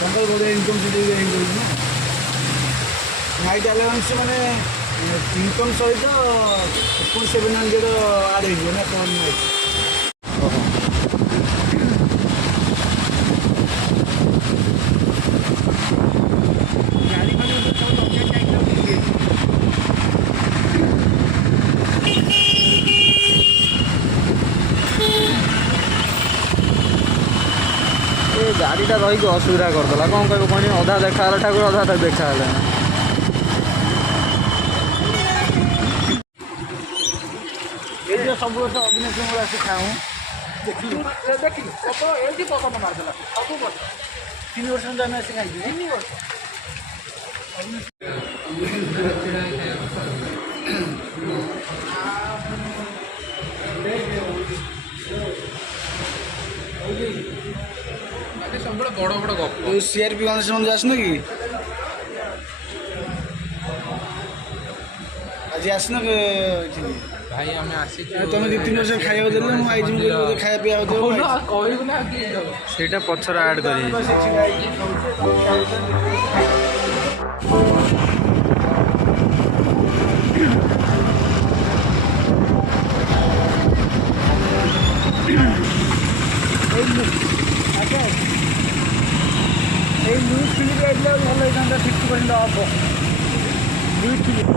ତାଙ୍କର ବଢ଼ିଆ ଇନକମ୍ ସେଠି ହେଇଯାଉଛି ନା। ନାଇଟ୍ ଆଲାଉନ୍ସ ମାନେ ଇନକମ୍ ସହିତ 700 ଆଡ଼୍ ହେଇଯିବ ନା କ'ଣ ନାଇଟ୍। ଗାଡ଼ି ମାନେ ସବୁ ଦରକାର ଯାଇଥାଉ ଏ ଗାଡ଼ିଟା ରହିକି ଅସୁବିଧା କରିଦେଲା। କ'ଣ କହିବ କହନି, ଅଧା ଦେଖାହେଲା ଠାକୁର ଅଧା ଦେଖାହେଲା। ଏଇ ଯେଉଁ ସବୁ ବର୍ଷ ଅଭିନେତ୍ରୀ ମୋର ଆସି ଖାଉ ଦେଖିଲି ଏଇଠି ପସନ୍ଦ ମାରିଦେଲା ସବୁ ବର୍ଷ 3 ବର୍ଷ ଆମେ ଆସି ଖାଇଛୁ 3 ବର୍ଷ। ସବୁବେଳେ ବଡ଼ ବଡ଼ ଗପ। CRP ଗଣେଶ ମନ୍ଦିର ଆସୁନ କି ଆଜି ଆସିନ ଏଠିକି? ଭାଇ ଆମେ ଆସିଛୁ। ତମେ 2-3 ବର୍ଷ ଖାଇବାକୁ ଦେଲେ ମୁଁ ଆଇଛି ବୋଧେ ଖାଇବା ପିଇବାକୁ ଦେବ କହିବୁ ନା କି ସେଇଟା ପଛରେ ଆଡ଼୍ କରି এই নিউজ ফিল্ম আসলে ভালো হইতাম 50% অফ নিউজ ফিল্ম।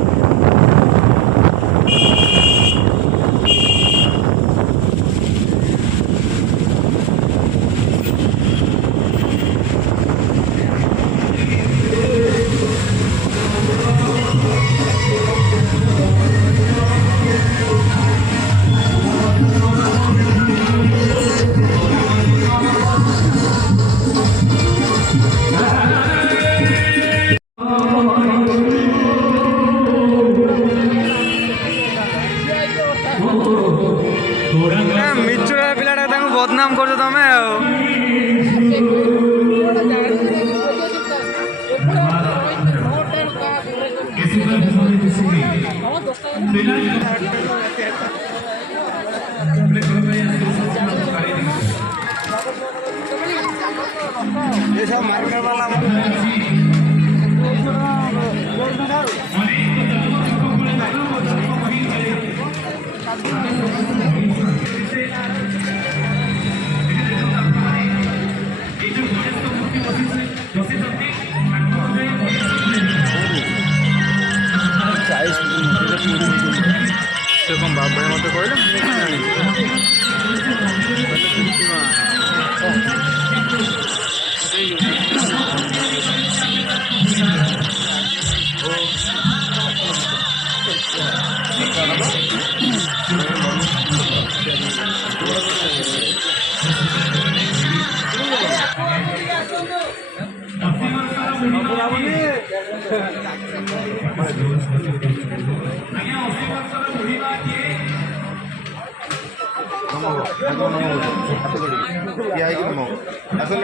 ମିଚୁଡ଼ା ପିଲାଟା ତାଙ୍କୁ ବଦନାମ କରୁଛ ତମେ ଆଉ। ये सब मार्केट वाला ସେ କ'ଣ ବାବା ମୋତେ କହିଲେ Iya, gitu mau. Asal